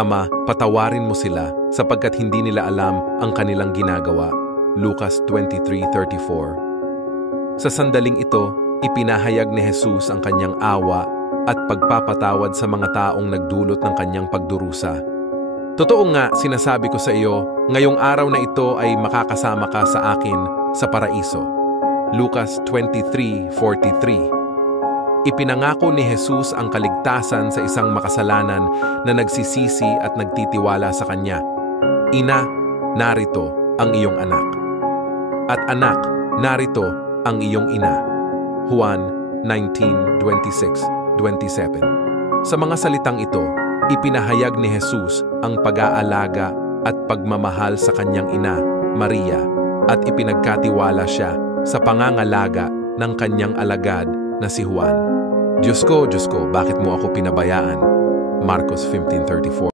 Ama, patawarin mo sila sapagkat hindi nila alam ang kanilang ginagawa. Lucas 23:34. Sa sandaling ito, ipinahayag ni Jesus ang kanyang awa at pagpapatawad sa mga taong nagdulot ng kanyang pagdurusa. Totoo nga, sinasabi ko sa iyo, ngayong araw na ito ay makakasama ka sa akin sa paraiso. Lucas 23:43. Ipinangako ni Jesus ang kaligtasan sa isang makasalanan na nagsisisi at nagtitiwala sa Kanya. Ina, narito ang iyong anak. At anak, narito ang iyong ina. Juan 19:26-27. Sa mga salitang ito, ipinahayag ni Jesus ang pag-aalaga at pagmamahal sa kanyang ina, Maria, at ipinagkatiwala siya sa pangangalaga ng kanyang alagad na si Juan. Diyos ko, bakit mo ako pinabayaan? Marcos 15:34.